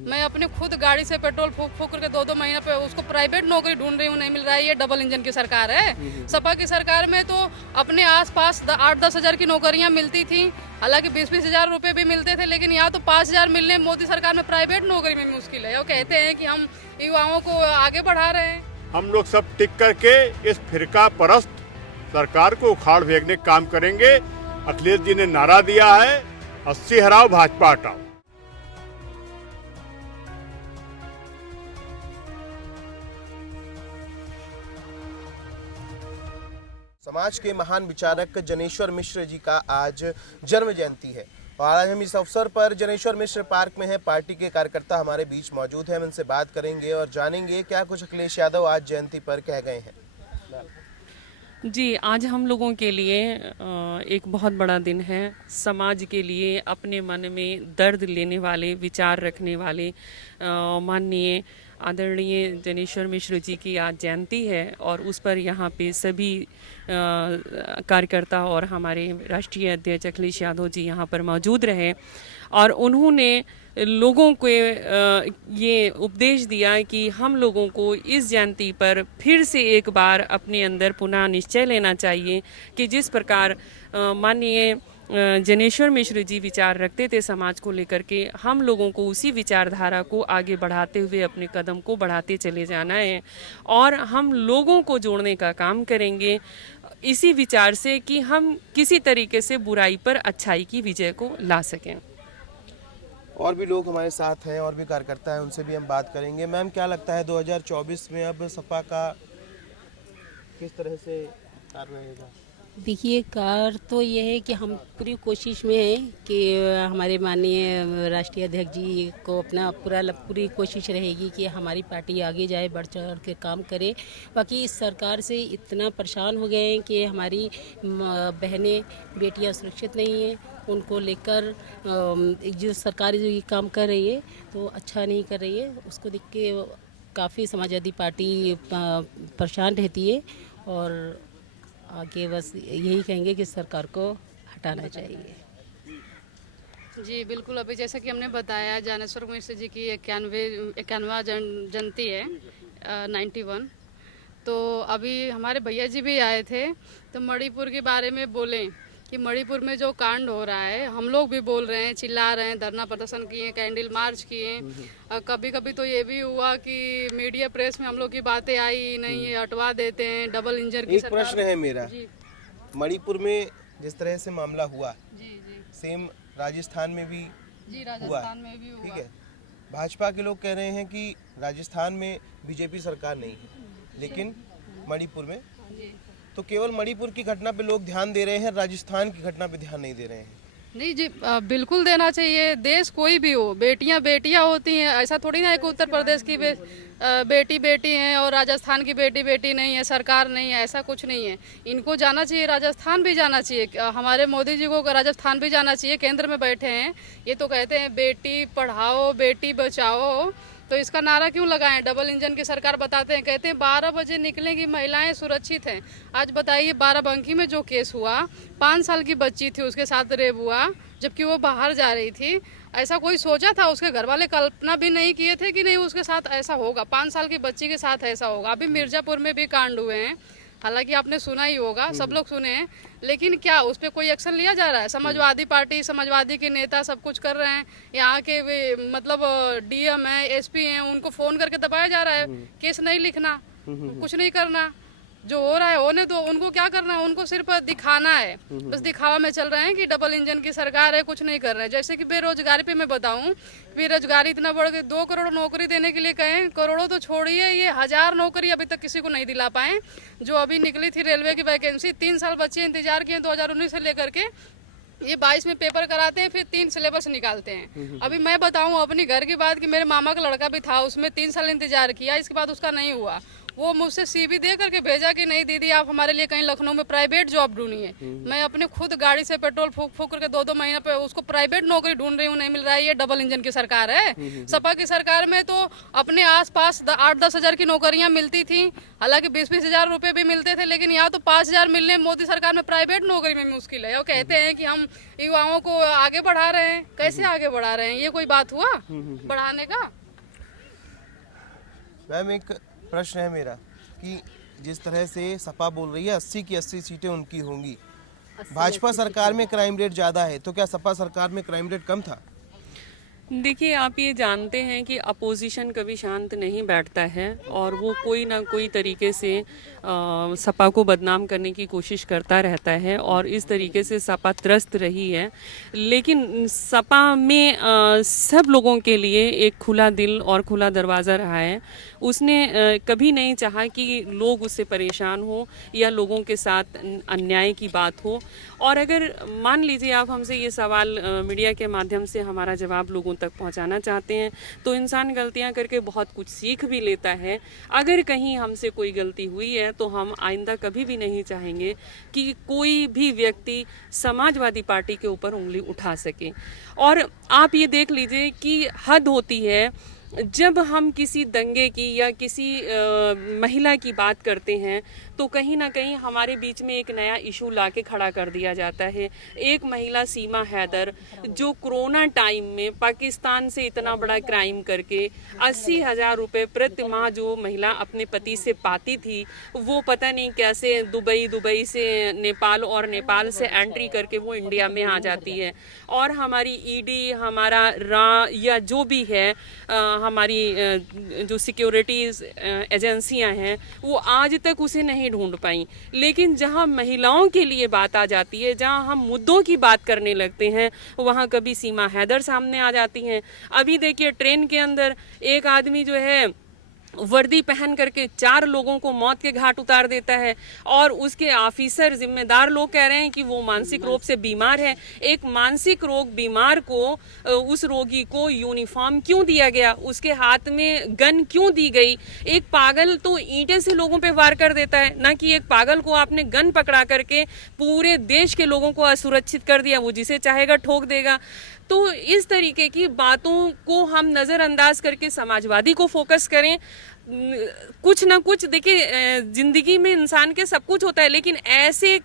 मैं अपने खुद गाड़ी से पेट्रोल फूक फूक करके 2-2 महीना पे उसको प्राइवेट नौकरी ढूंढ रही हूँ, नहीं मिल रहा है। ये डबल इंजन की सरकार है। सपा की सरकार में तो अपने आसपास 8-10 हज़ार की नौकरियां मिलती थी, हालांकि 20-20 हज़ार रुपये भी मिलते थे, लेकिन यहाँ तो 5,000 मिलने मोदी सरकार में प्राइवेट नौकरी में मुश्किल है। वो कहते हैं कि हम युवाओं को आगे बढ़ा रहे हैं। हम लोग सब टिक करके इस फिरका परस्त सरकार को उखाड़ फेंकने का काम करेंगे। अखिलेश जी ने नारा दिया है, 80 हराओ भाजपा हटाओ। समाज के महान विचारक जनेश्वर मिश्र जी का आज जन्म जयंती है और आज हम इस अवसर पर जनेश्वर मिश्र पार्क में हैं। पार्टी के कार्यकर्ता हमारे बीच मौजूद हैं, हम इनसे बात करेंगे और जानेंगे क्या कुछ अखिलेश यादव आज जयंती पर कह गए हैं। जी, आज हम लोगों के लिए एक बहुत बड़ा दिन है। समाज के लिए अपने मन में दर्द लेने वाले, विचार रखने वाले माननीय आदरणीय जनेश्वर मिश्र जी की आज जयंती है और उस पर यहाँ पे सभी कार्यकर्ता और हमारे राष्ट्रीय अध्यक्ष अखिलेश यादव जी यहाँ पर मौजूद रहे और उन्होंने लोगों को ये उपदेश दिया कि हम लोगों को इस जयंती पर फिर से एक बार अपने अंदर पुनः निश्चय लेना चाहिए कि जिस प्रकार माननीय जनेश्वर मिश्र जी विचार रखते थे समाज को लेकर के, हम लोगों को उसी विचारधारा को आगे बढ़ाते हुए अपने कदम को बढ़ाते चले जाना है और हम लोगों को जोड़ने का काम करेंगे इसी विचार से कि हम किसी तरीके से बुराई पर अच्छाई की विजय को ला सकें। और भी लोग हमारे साथ हैं और भी कार्यकर्ता हैं, उनसे भी हम बात करेंगे। मैम, क्या लगता है 2024 में अब सपा का किस तरह से कार्य रहेगा? देखिए, कार तो ये है कि हम पूरी कोशिश में हैं कि हमारे माननीय राष्ट्रीय अध्यक्ष जी को अपना पूरी कोशिश रहेगी कि हमारी पार्टी आगे जाए, बढ़ चढ़ के काम करे। बाकी इस सरकार से इतना परेशान हो गए हैं कि हमारी बहनें बेटियां सुरक्षित नहीं हैं। उनको लेकर जो सरकार जो ये काम कर रही है तो अच्छा नहीं कर रही है, उसको देख के काफ़ी समाजवादी पार्टी परेशान रहती है और आगे बस यही कहेंगे कि सरकार को हटाना चाहिए। जी बिल्कुल, अभी जैसा कि हमने बताया जनेश्वर मिश्र जी की 91वां जयंती है 91। तो अभी हमारे भैया जी भी आए थे तो मणिपुर के बारे में बोले कि मणिपुर में जो कांड हो रहा है, हम लोग भी बोल रहे हैं, चिल्ला रहे हैं, धरना प्रदर्शन किए, कैंडल मार्च किए। कभी कभी तो ये भी हुआ कि मीडिया प्रेस में हम लोग की बातें आई नहीं, ये हटवा देते हैं डबल इंजन की। एक प्रश्न है मेरा, मणिपुर में जिस तरह से मामला हुआ सेम राजस्थान में भी राजस्थान में भी हुआ। ठीक है, भाजपा के लोग कह रहे हैं कि राजस्थान में बीजेपी सरकार नहीं है, लेकिन मणिपुर में तो केवल मणिपुर की घटना पे लोग ध्यान दे रहे हैं, राजस्थान की घटना पे ध्यान नहीं दे रहे हैं। नहीं जी, बिल्कुल देना चाहिए। देश कोई भी हो, बेटियां बेटियां होती हैं, ऐसा थोड़ी ना है कि उत्तर प्रदेश की बेटी बेटी हैं और राजस्थान की बेटी बेटी नहीं है, सरकार नहीं है, ऐसा कुछ नहीं है। इनको जाना चाहिए, राजस्थान भी जाना चाहिए। हमारे मोदी जी को राजस्थान भी जाना चाहिए, केंद्र में बैठे हैं। ये तो कहते हैं बेटी पढ़ाओ बेटी बचाओ, तो इसका नारा क्यों लगाएं? डबल इंजन की सरकार बताते हैं, कहते हैं 12 बजे निकलेंगी महिलाएं सुरक्षित हैं। आज बताइए, बाराबंकी में जो केस हुआ, 5 साल की बच्ची थी, उसके साथ रेप हुआ जबकि वो बाहर जा रही थी। ऐसा कोई सोचा था? उसके घर वाले कल्पना भी नहीं किए थे कि नहीं उसके साथ ऐसा होगा, 5 साल की बच्ची के साथ ऐसा होगा। अभी मिर्जापुर में भी कांड हुए हैं, हालांकि आपने सुना ही होगा, सब लोग सुने हैं, लेकिन क्या उस पर कोई एक्शन लिया जा रहा है? समाजवादी पार्टी, समाजवादी के नेता सब कुछ कर रहे हैं। यहाँ के वे मतलब डीएम है, एसपी हैं, उनको फोन करके दबाया जा रहा है केस नहीं लिखना, कुछ नहीं करना। जो हो रहा है होने दो, उनको क्या करना है? उनको सिर्फ दिखाना है, बस दिखावा में चल रहे हैं कि डबल इंजन की सरकार है, कुछ नहीं कर रहे हैं। जैसे कि बेरोजगारी पे मैं बताऊं, बेरोजगारी इतना बढ़ गई, 2 करोड़ नौकरी देने के लिए कहें, करोड़ों तो छोड़िए, ये 1000 नौकरी अभी तक किसी को नहीं दिला पाए। जो अभी निकली थी रेलवे की वैकेंसी, 3 साल बच्चे इंतजार किए 2019 से लेकर के, ये 22 में पेपर कराते हैं, फिर 3 सिलेबस निकालते हैं। अभी मैं बताऊं अपनी घर की बात कि मेरे मामा का लड़का भी था, उसमें 3 साल इंतजार किया, इसके बाद उसका नहीं हुआ। वो मुझसे सीवी दे करके भेजा कि नहीं दीदी आप हमारे लिए कहीं लखनऊ में प्राइवेट जॉब ढूंढिए। मैं अपने खुद गाड़ी से पेट्रोल फूक फूक करके 2-2 महीना पे उसको प्राइवेट नौकरी ढूंढ रही हूँ, नहीं मिल रहा है। ये डबल इंजन की सरकार है। सपा की सरकार में तो अपने आसपास 8-10 हजार की नौकरियां मिलती थी, हालांकि 20-20 हजार रुपए भी मिलते थे, लेकिन यहाँ तो 5 हजार मिलने मोदी सरकार में प्राइवेट नौकरी में मुश्किल है। वो कहते हैं कि हम युवाओं को आगे बढ़ा रहे हैं। कैसे आगे बढ़ा रहे हैं? ये कोई बात हुआ बढ़ाने का? मैम एक प्रश्न है मेरा कि जिस तरह से सपा बोल रही है 80 की 80 सीटें उनकी होंगी, भाजपा सरकार में क्राइम रेट ज़्यादा है, तो क्या सपा सरकार में क्राइम रेट कम था? देखिए, आप ये जानते हैं कि अपोजिशन कभी शांत नहीं बैठता है और वो कोई ना कोई तरीके से सपा को बदनाम करने की कोशिश करता रहता है और इस तरीके से सपा त्रस्त रही है। लेकिन सपा में सब लोगों के लिए एक खुला दिल और खुला दरवाज़ा रहा है। उसने कभी नहीं चाहा कि लोग उससे परेशान हो या लोगों के साथ अन्याय की बात हो। और अगर मान लीजिए आप हमसे ये सवाल मीडिया के माध्यम से हमारा जवाब लोगों तक पहुंचाना चाहते हैं, तो इंसान गलतियां करके बहुत कुछ सीख भी लेता है। अगर कहीं हमसे कोई गलती हुई है तो हम आइंदा कभी भी नहीं चाहेंगे कि कोई भी व्यक्ति समाजवादी पार्टी के ऊपर उंगली उठा सके। और आप ये देख लीजिए कि हद होती है जब हम किसी दंगे की या किसी महिला की बात करते हैं तो कहीं ना कहीं हमारे बीच में एक नया इशू लाके खड़ा कर दिया जाता है। एक महिला सीमा हैदर जो कोरोना टाइम में पाकिस्तान से इतना बड़ा क्राइम करके 80,000 रुपये प्रति माह जो महिला अपने पति से पाती थी, वो पता नहीं कैसे दुबई से नेपाल और नेपाल से एंट्री करके वो इंडिया में आ जाती है। और हमारी ईडी, हमारा रा या जो भी है हमारी जो सिक्योरिटीज़ एजेंसियां हैं, वो आज तक उसे नहीं ढूंढ पाई। लेकिन जहां महिलाओं के लिए बात आ जाती है, जहां हम मुद्दों की बात करने लगते हैं, वहां कभी सीमा हैदर सामने आ जाती हैं। अभी देखिए ट्रेन के अंदर एक आदमी जो है वर्दी पहन करके 4 लोगों को मौत के घाट उतार देता है और उसके ऑफिसर जिम्मेदार लोग कह रहे हैं कि वो मानसिक रोग से बीमार है। एक मानसिक रोग बीमार को उस रोगी को यूनिफॉर्म क्यों दिया गया, उसके हाथ में गन क्यों दी गई? एक पागल तो ईंटे से लोगों पे वार कर देता है, ना कि एक पागल को आपने गन पकड़ा करके पूरे देश के लोगों को असुरक्षित कर दिया। वो जिसे चाहेगा ठोक देगा। तो इस तरीके की बातों को हम नज़रअंदाज करके समाजवादी को फोकस करें। कुछ ना कुछ देखिए, जिंदगी में इंसान के सब कुछ होता है, लेकिन ऐसे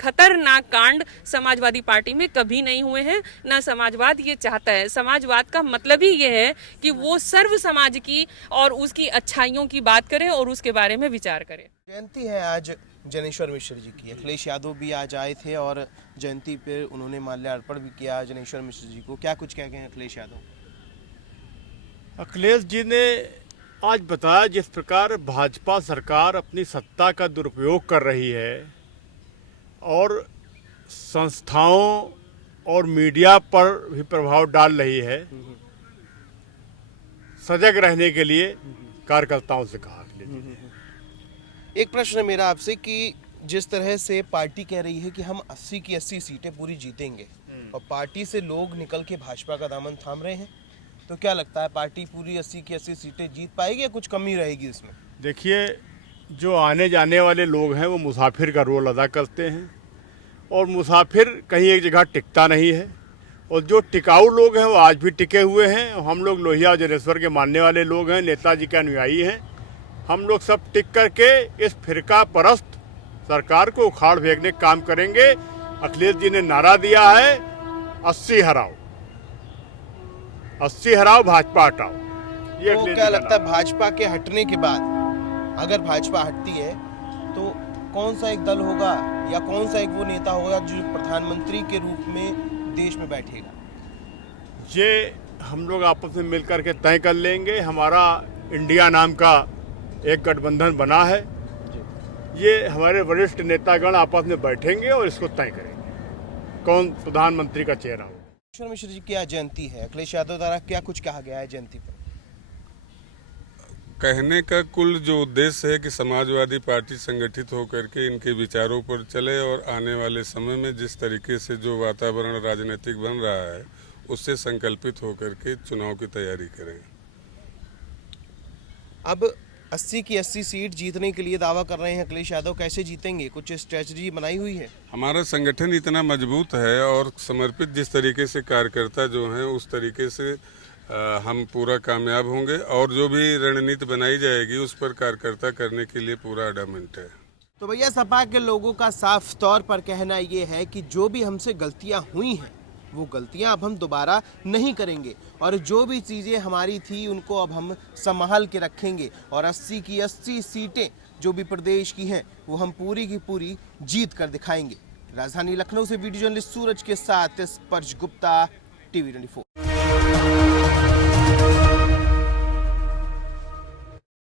खतरनाक कांड समाजवादी पार्टी में कभी नहीं हुए हैं, ना समाजवाद ये चाहता है। समाजवाद का मतलब ही ये है कि वो सर्व समाज की और उसकी अच्छाइयों की बात करे और उसके बारे में विचार करे। जयंती है आज जनेश्वर मिश्र जी की। अखिलेश यादव भी आज आए थे और जयंती पे उन्होंने माल्यार्पण भी किया जनेश्वर मिश्र जी को। क्या कुछ कह गए अखिलेश यादव? अखिलेश जी ने आज बताया जिस प्रकार भाजपा सरकार अपनी सत्ता का दुरुपयोग कर रही है और संस्थाओं और मीडिया पर भी प्रभाव डाल रही है, सजग रहने के लिए कार्यकर्ताओं से कहा। एक प्रश्न मेरा आपसे कि जिस तरह से पार्टी कह रही है कि हम 80 की 80 सीटें पूरी जीतेंगे और पार्टी से लोग निकल के भाजपा का दामन थाम रहे हैं, तो क्या लगता है पार्टी पूरी 80 की 80 सीटें जीत पाएगी या कुछ कमी रहेगी इसमें? देखिए, जो आने जाने वाले लोग हैं वो मुसाफिर का रोल अदा करते हैं और मुसाफिर कहीं एक जगह टिकता नहीं है और जो टिकाऊ लोग हैं वो आज भी टिके हुए हैं। हम लोग लोहिया और जनेश्वर के मानने वाले लोग हैं, नेताजी के अनुयायी हैं। हम लोग सब टिक करके इस फिरका परस्त सरकार को उखाड़ फेंकने का काम करेंगे। अखिलेश जी ने नारा दिया है 80 हराओ, 80 हराओ, भाजपा हटाओ। ये तो क्या लगता है भाजपा के हटने के बाद, अगर भाजपा हटती है तो कौन सा एक दल होगा या कौन सा एक वो नेता होगा जो प्रधानमंत्री के रूप में देश में बैठेगा? ये हम लोग आपस में मिलकर के तय कर लेंगे। हमारा इंडिया नाम का एक गठबंधन बना है, ये हमारे वरिष्ठ नेतागण आपस में बैठेंगे और इसको तय करेंगे कौन प्रधानमंत्री का चेहरा हो। जनेश्वर मिश्र जी की आज जयंती है, अखिलेश यादव द्वारा क्या कुछ कहा गया है जयंती पर? कहने का कुल जो उद्देश्य है कि समाजवादी पार्टी संगठित होकर के इनके विचारों पर चले और आने वाले समय में जिस तरीके से जो वातावरण राजनीतिक बन रहा है उससे संकल्पित होकर के चुनाव की तैयारी करें। अब 80 की 80 सीट जीतने के लिए दावा कर रहे हैं अखिलेश यादव, कैसे जीतेंगे? कुछ स्ट्रेटजी बनाई हुई है? हमारा संगठन इतना मजबूत है और समर्पित जिस तरीके से कार्यकर्ता जो हैं उस तरीके से हम पूरा कामयाब होंगे और जो भी रणनीति बनाई जाएगी उस पर कार्यकर्ता करने के लिए पूरा अडामेंट है। तो भैया सपा के लोगों का साफ तौर पर कहना ये है कि जो भी हमसे गलतियां हुई हैं वो गलतियां अब हम दोबारा नहीं करेंगे और जो भी चीज़ें हमारी थी उनको अब हम संभाल के रखेंगे और 80 की 80 सीटें जो भी प्रदेश की हैं वो हम पूरी की पूरी जीत कर दिखाएंगे। राजधानी लखनऊ से वीडियो जर्नलिस्ट सूरज के साथ स्पर्श गुप्ता, TV 24।